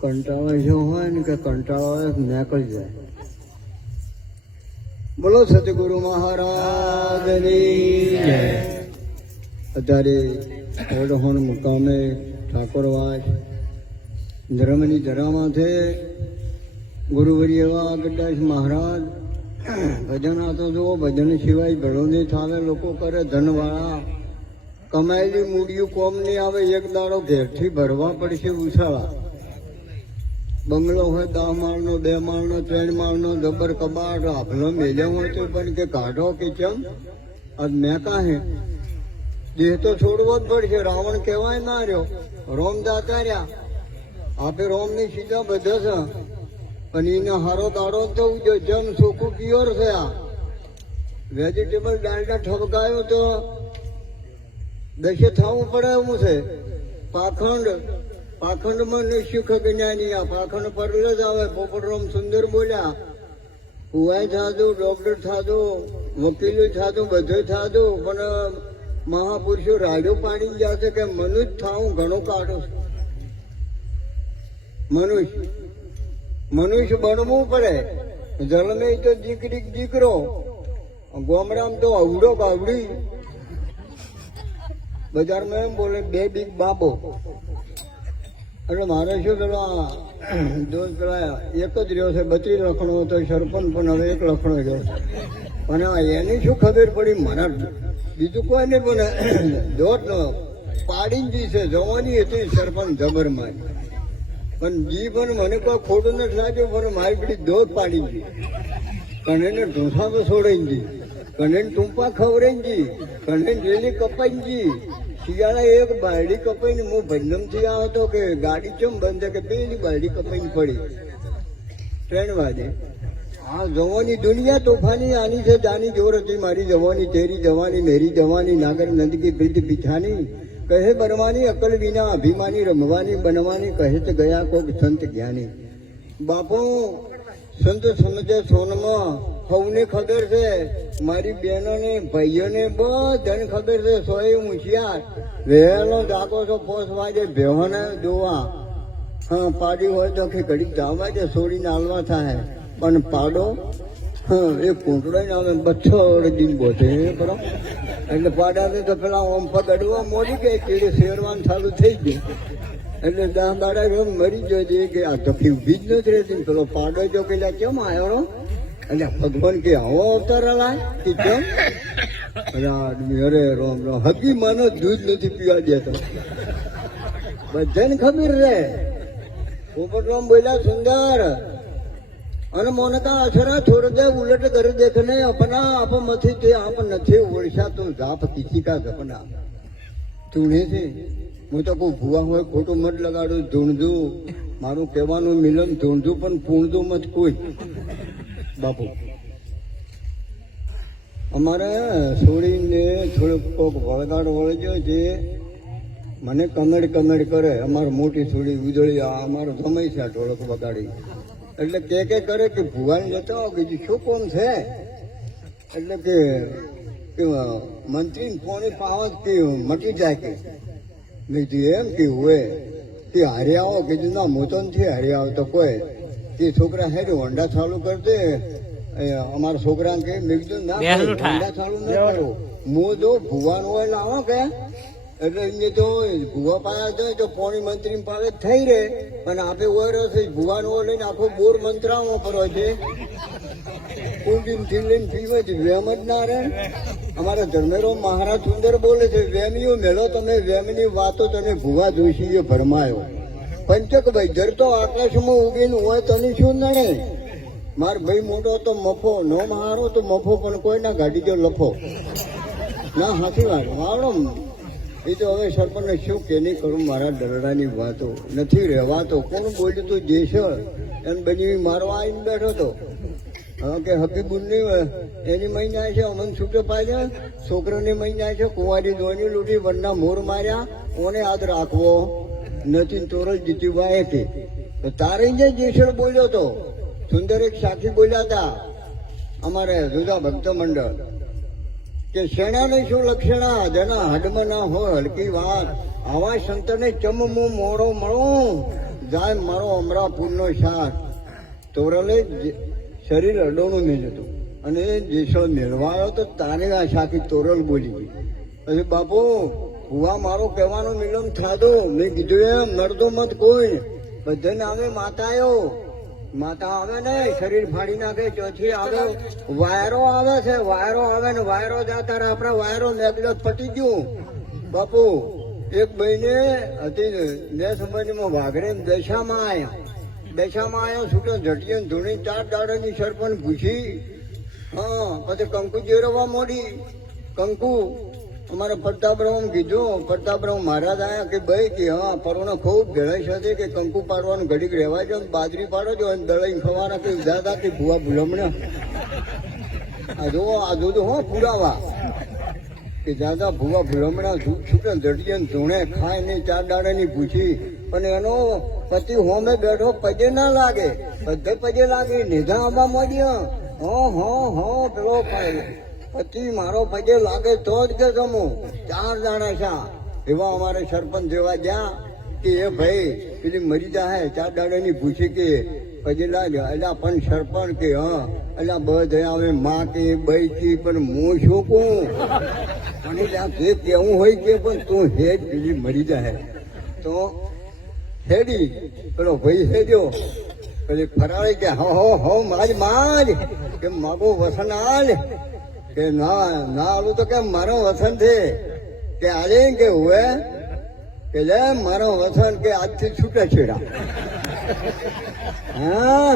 કંટાળો જેવો હોય ને કે કંટાળો નીકળી જાય. બોલો સતગુરુ મહારાજની જય. અત્યારે ઓડહોણ મુકામે ઠાકોરવાસ ધર્મની ધરામાંથી ગુરુવરી એવા ગઢાસ મહારાજ ભજન આ તો જુઓ, ભજન સિવાય ભેળો નહીં થાવે. લોકો કરે ધનવાળા, કમાયેલી મૂડીયું કોમ નહીં આવે. એક દાડો ઘેરથી ભરવા પડશે ઉછાળા. બંગલો હોય 10 માળનો, 2 માળનો, 3 માળનો, જબર કબાટ હાફલો મેલ્યો હોય તો પણ કે કાઢો કે ચમ આજ મેં કાહે દેહ તો છોડવો જ પડશે. રાવણ કહેવાય ના રહ્યો, રોમ જાતા રહ્યા. આપે રોમ ની સીધા બધા છે, પણ એને હારો દાડો તો જમ ચોખ્ખું પ્યોર થયા. વેજીટેબલ ડાલડા ઠપકાયો તો દશે થવું પડે એવું છે. પાખંડમાં નિશુખ જ્ઞાની, આ પાખંડ પરલે જ આવે. પોપટરામ સુંદર બોલ્યા, કુવાય થાતું, ડોક્ટર થાતું, વકીલ થાતું, બધું થાતું, પણ મહાપુરુષો રાડો પાડી જશે કે મનુષ્ય થાવું ઘણું કાઢો. મનુષ્ય બનવું પડે. જન્મે તો દીકરો, ગોમડામ તો અવડો ગાવડી. બજારમાં એમ બોલે 2 બીક બાબો. એટલે મારે શું પેલા દોસ્ત પેલા એક જ રહ્યો છે, 32 લખણો હતો સરપંચ, પણ હવે 1 લખણો રહ્યો છે. અને એની શું ખબર પડી મને, બીજું કોઈ નહીં, પણ દોટ પાડીને જી છે. જવાની હતી સરપંચ જબરમાં, પણ જી પણ મને કોઈ ખોટું નથી લાગ્યું, પણ મારી પેલી દોટ પાડી જી. કને ઢોસા તો છોડાઈ જી, કને ટૂંપા ખવડાઈ જી, કને રેલી કપાઈ જી. શિયાળા 1 બારડી કપાઈને હું ભજનમથી આવતો કે ગાડી ચમ બંધ કે પેલી બારડી કપાઈને પડી 3 વાગે. આ જવાની દુનિયા તોફાની આની છે જાની જોર હતી મારી જવાની, તેરી જવાની, મેરી જવાની, નાગર નંદ કી પ્રીતિ પીછાની. કહે બનવાની અકલ વિના અભિમાની, રમવાની બનવાની, કહે તો ગયા કોક સંત જ્ઞાની. બાપુ સંત સમજે સોનમાં, સૌને ખબર છે. મારી બહેનોને ભાઈઓને બધાને ખબર છે. સોય હોશિયાર, વહેલો જાગો છો 5 વાગે ભેહોને જોવા. હા, પાડી હોય તો કે ઘડીક જાવા છે, છોડીને હાલવા થાય. પણ પાડો એ કૂંટડાઈને આવે 2 દિન બોધે બરો. એટલે પાડાને તો પેલા ઓમ પગડવા મોડી ગઈ કીડી શેરવાન ચાલુ થઈ ગયું. એટલે 10 દાડા મરી ગયો કે આ તકલીફ ઉભી જ નથી રહેતી. પેલો પાડો જો કે કેમ આવ્યો, એટલે ભગવાન કે આવો અવતાર લાય કે કેમ. અરે રોમ રોમ, હકી માનો દૂધ નથી પીવા દેતો, બધાને ખબર રે. પોપટરામ બોલ્યા સુંદર અને મોને કા અછરા છોડ દે, ઉલટ કરી દેખને अपना आप मथी ते आप નથી ઓળશા તો જાપ કિસી કા સપના. તુણે છે હું તો કોઈ ભૂવા હોય ખોટું મત લગાડું. ધૂણધું મારું કહેવાનું મિલન ધૂણધું, પણ પૂણધું મત કોઈ. બાપુ અમારે છોડીને થોડુંક કોક વળગાડ વળગ્યો છે, મને કમેડ કરે. અમારે મોટી છોડી ઉજળી, અમારો સમય છે આ ઢોલક વગાડી. એટલે કે કરે કે ભુવાને જતા બીજું શું કોમ છે. એટલે કે મંત્રી પોણી પાવત કે મટી જાય કે બીજું એમ કેવું હોય કે હારે આવો. કીધું ના હું તો નથી હારે આવતો કોઈ. તે છોકરા હે હોન્ડા ચાલુ કરતે, અમારા છોકરા કે મેં કીધું ના હોન્ડા ચાલુ ન કરો, હું જો ભુવાનો હોય લાવો કે. એટલે એમને તો ભુવા પાયા જાય તો પોણી મંત્રી પાસે થઈ રહે, અને આપે ઓયરો છે ભુવાનો લઈને આખો બોર મંત્રાવો કરો છે. કુંડીમથી લઈને પીવે છે, વેમ જ ના રહે. અમારા ધર્મેરો મહારાજ સુંદર બોલે છે, વેમીઓ મેળો તમે વેમની વાતો તને ભુવા જોશીએ ભરમાયો. પંચક ભાઈ જર તો આકાશમાં ઉગીને હોય તને શું નડે. માર ભાઈ મોટો તો મફો, નો મારો તો મફો, પણ કોઈ ના ગાડી જો લફો ના. હાથી વાત મારો એ તો હવે સરપંચને શું કે નહીં કરું. મારા દરડાની વાતો નથી રહેવાતો. કોણ બોલ્યું તું જે છે એમ બની મારવા આવીને બેઠો હતો. હા કે હકીબુલની એની મહિના છે, અમન છૂટો પાડ્યા. છોકરાની મહિના છે, કુંવારી દોની લૂટી, વનના મોર માર્યા. કોને યાદ રાખવો નથી. તોરલ જીતીભાઈ કે તારે જે જેસર બોલ્યો તો સુંદર એક સાથી બોલ્યા હતા અમારે જુદા ભક્ત મંડળ કે શેણાને શું લક્ષણા, જેના હડમાં ના હોય હલકી વાત. આવા સંતને ચમમું મોડો મળું, જાય મારો અમરાપુરનો શાક તોરલે શરીર અડોનું મેળ્યું હતું અને જેસળ મેળવાયો તો તારે આ શાકી તોરલ બોલી ગઈ. પછી બાપુ ભુવા મારો કહેવાનો મિલમ થાદો. મેં કીધું એમ નડતો મત કોઈ બધાને આવે માતાયો માતા આવે ને શરીર ફાડી નાખે. ચોથી આવે વાયરો આવે છે, વાયરો આવે ને વાયરો જતા આપડે વાયરો મેગલો પટી ગયું. બાપુ એક બહેને હતી ને સંબંધીમાં વાઘરે દશામાં આવ્યો છૂટો ઝટીએ ધૂણી 4 દાડાની સરપંચ પૂછી. હા પછી કંકુ જેરવા મોડી. કંકુ અમારા પ્રતાપરાવ કીધું. પ્રતાપરાવ મહારાજ આવ્યા કે ભાઈ કે હા પરોનો ખૂબ ભેળાઈ સાથે કે કંકુ પાડવાનું ઘડીક રહેવા જો બાજરી પાડો જો અને દળાઈ ખવાના કે દાદા કે ભૂવા ભૂલમણા આ જો હો પુરાવા કે દાદા ભૂવા ભૂલમણા છૂટે ઝટીએ ધૂણે ખાય નહીં 4 દાડાની પૂછી. પણ એનો પતિ હોમે બેઠો પગે ના લાગે, બધે પગે લાગે નિધા આંબા મોડ્યા. હો પેલો પતિ મારો પગે લાગે તો જ કે જમું 4 દાડા શા. એવા અમારે સરપંચ જેવા ગયા કે એ ભાઈ પેલી મરી જાય 4 દાડાની પૂછી કે પગે લાગે. એટલે પણ સરપંચ કે હા એટલે બધે આવે માં કે બઈ કે પણ હું શું કહું અને જે કેવું હોય કે પણ તું હેજ પેલી મરી જાય તો હેડી. પેલો ભાઈ હેડ્યો પેલી ફરાળી કે હો માજ કે માગો વસન આલ કે ના આલું તો કે મારો વસન છે કે આજે કે હુએ કે લે મારો વસન કે આજથી છૂટા છેડા. હા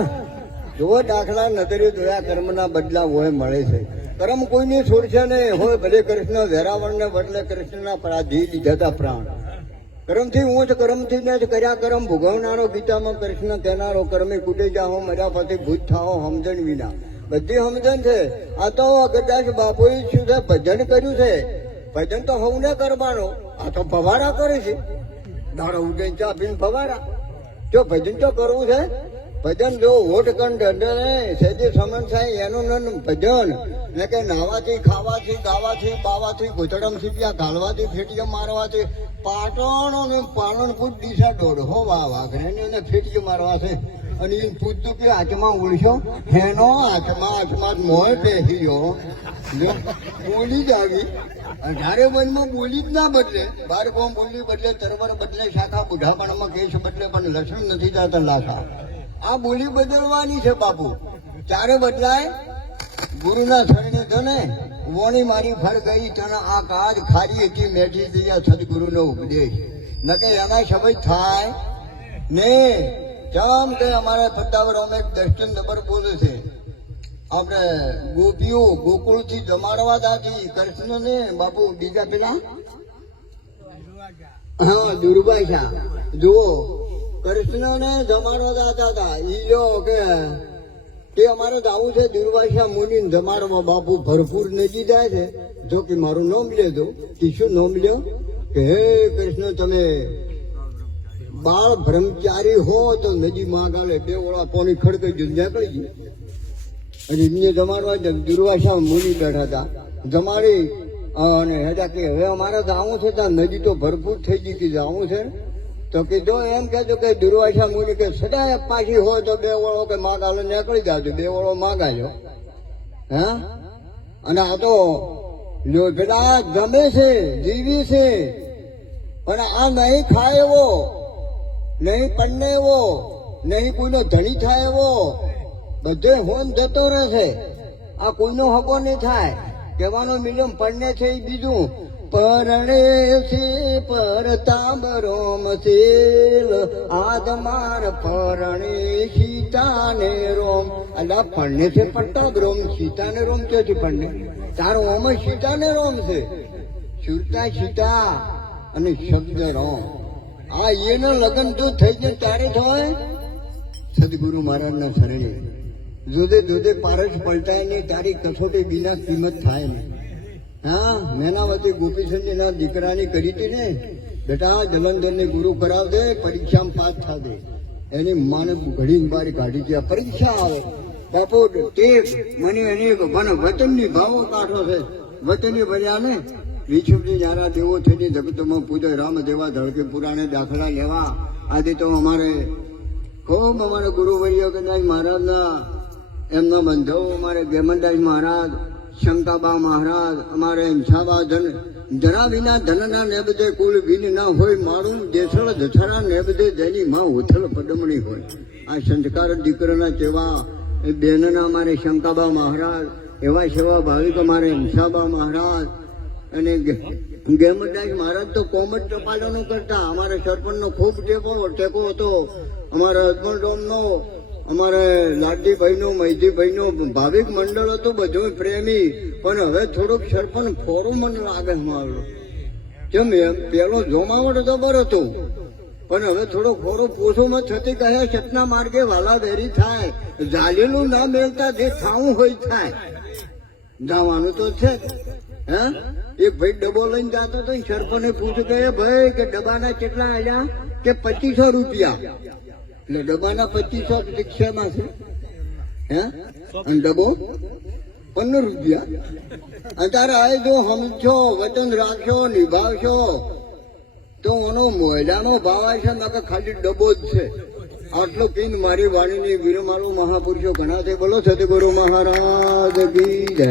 જુઓ દાખલા નજરે જોયા કર્મના બદલા હોય મળે છે. કર્મ કોઈની છોડશે નહીં હોય ભલે કૃષ્ણ વેરાવણને બદલે કૃષ્ણના પરાધી લીધા હતા પ્રાણ. કર્મથી ઊંચ કર્મથી ને જ કર્યા કર્મ ભોગવનારો ગીતામાં કૃષ્ણ કહેનારો કર્મે કુટે જાઓ મર્યા પછી ભૂત થાઓ સમજણ વિના. બધી સમજણ છે. આ તો કદાચ બાપુએ શું છે ભજન કર્યું છે. ભજન તો હવને કરવાનો. આ તો ભવારા કરે છે. દાડો ઉડે ચા પીને ભવારા. જો ભજન તો કરવું છે ભજન જો વોટ કંડ સેજે સમન થાય એનું ભજન ને કે નાવાથી ખાવાથી ગાવાથી બાવાથી ઘૂંટડમ સીપ્યા ઘાલવાથી ફેટીઓ મારવાથી પાટણ અને પાલનપુર દિશા દોઢો વાઘરે ફેટીઓ મારવા છે. અને એ પૂછતું કે હાથમાં ઓળશો એનો હાથમાં મોય બેસી ગયો બોલી જ આવી. 18 વનમાં બોલી જ ના બદલે 12 કોમ બોલી બદલે તરવર બદલે શાખા બુઢાપણમાં કેસ બદલે પણ લક્ષણ નથી જતા લાખા. આ બોલી બદલવાની છે બાપુ. ચારે બદલાય ગુરુના શરણે ધને વોણી મારી ફર ગઈ તને આ કાજ ખારી હતી મેઠી થઈ સદગુરુનો ઉપદેશ ન કે એમાં સમજ થાય ને. જેમ કે અમારા પ્રતાપરાવ એક દર્શન નંબર બોલે છે આપણે ગોપીઓ ગોકુળ થી જમાડવા દાતી કૃષ્ણ ને બાપુ બીજા પેલા હા દુર્વાસા જુઓ કૃષ્ણ ને જમાડવા દાતા હતા. ઈ જો કે અમારે જવું છે દુર્વાસા મુનિ જમાડવા બાપુ ભરપૂર નજી જાય છે. જો કે મારું નામ લેજો કે શું નામ લ્યો કે હે કૃષ્ણ તમે બાળ બ્રહ્મચારી હો તો નદી માં ગાલે 2 ઓળા પાણી ખડકાઈ ગયું નીકળી ગયું. અને એમને જમાડવા દુર્વાસા મુનિ બેઠા હતા જમાડી અને હેડા કે હવે અમારે જવું છે ત્યાં નદી તો ભરપૂર થઈ ગઈ કે જવું છે તો કે જો એમ કહેજો કે દુર્વાસા મુનિ કે સદાય પાછી હોય તો 2 ઓળો કે માં ગાલે નીકળી જાજો 2 ઓળો માં ગાયો. હા અને આ તો જો પેલા જમે છે જીવી છે પણ આ નહીં ખાય એવો નહીં પડને એવો નહીં કોઈનો ધણી થાય એવો બધે હોમ જતો રહેશે. આ કોઈનો હકો નહીં થાય. કહેવાનો મિલમ પડને છે એ બીજું પરણે છે પરતાબરોમ શેલ આદમાર પરણે સીતાને રોમ. અલા પડને છે પરતાબરોમ સીતાને રોમ છે પડને તારો ઓમ સીતાને રોમ છે. સુરતા સીતા અને શબ્દ રોમ. આ એના લગ્ન જો થઈ જાય ત્યારે થાય સદગુરુ મહારાજના શરણે જોદે પારસ પલટાય ને તારી કસોટી વિના કિંમત થાય ને. હા મેનાવતી ગોપીચંદના દીકરાની કરી હતી ને બેટા જલંધરને ગુરુ કરાવજે પરીક્ષામાં પાસ થાજે. એની માને ઘડી બારી કાઢી છે. પરીક્ષા આવે બાપુ ટેક મને એની મને વચનની ભાવો કાઢો છે. વચનની ભર્યા ને વિશુદ્ધિ ન્યારા દેવો થઈને જગતમાં પૂજે રામ દેવા ધડકે પુરાણે દાખલા લેવા આદિ તો અમારે ખૂબ અમારે ગુરુવર્ય કદાચ મહારાજના એમના બંધો અમારે ગેમનદાસ મહારાજ, શંકાબા મહારાજ, અમારે હિંસાબા ધન જરા વિના ધનના નેબદે કુલ વિન ના હોય, મારું દેસળ દથરા નેબદે જેની માં ઉથલ પદમણી હોય. આ સંસ્કાર દીકરાના સેવા એ બેનના અમારે શંકાબા મહારાજ, એવા સેવા ભાવિક અમારે હિંસાબા મહારાજ અને ગેમનદાસ મહારાજ તો કોમ જ ટપાલનો કરતા. અમારે સરપંચનો ખૂબ ટેકો હતો. અમારા હસબન્ડનો, અમારે લાડજીભાઈનો, મૈજીભાઈનો ભાવિક મંડળ હતું, બધું પ્રેમી. પણ હવે થોડુંક સરપંચ ફોરું મને લાગે મારું. કેમ પેલો જોમાવટ જબર હતું, પણ હવે થોડો ખોરો પોસોમાં થતી કહે સપના માર્ગે વાલા વેરી થાય, જાલેલું ના મેળતા જે થાવું હોય થાય. જવાનું તો છે. હે એક ભાઈ ડબ્બો લઈને જતો હતો, સરપંચે પૂછ્યું કે ભાઈ કે ડબ્બાના કેટલા આવ્યા? કે 2500 રૂપિયા. એટલે ડબ્બાના 2500 રિક્ષામાં છે. હે અને ડબ્બો 15 રૂપિયા. અત્યારે આ જો સમજો, વચન રાખશો, નિભાવશો તો એનો મોયલાનો ભાવ આવશે ને ખાલી ડબ્બો જ છે. આટલો કીન મારી વાણીની વીરમાળો મહાપુરુષો ઘણા છે. બોલો સદગુરુ મહારાજ કી જય.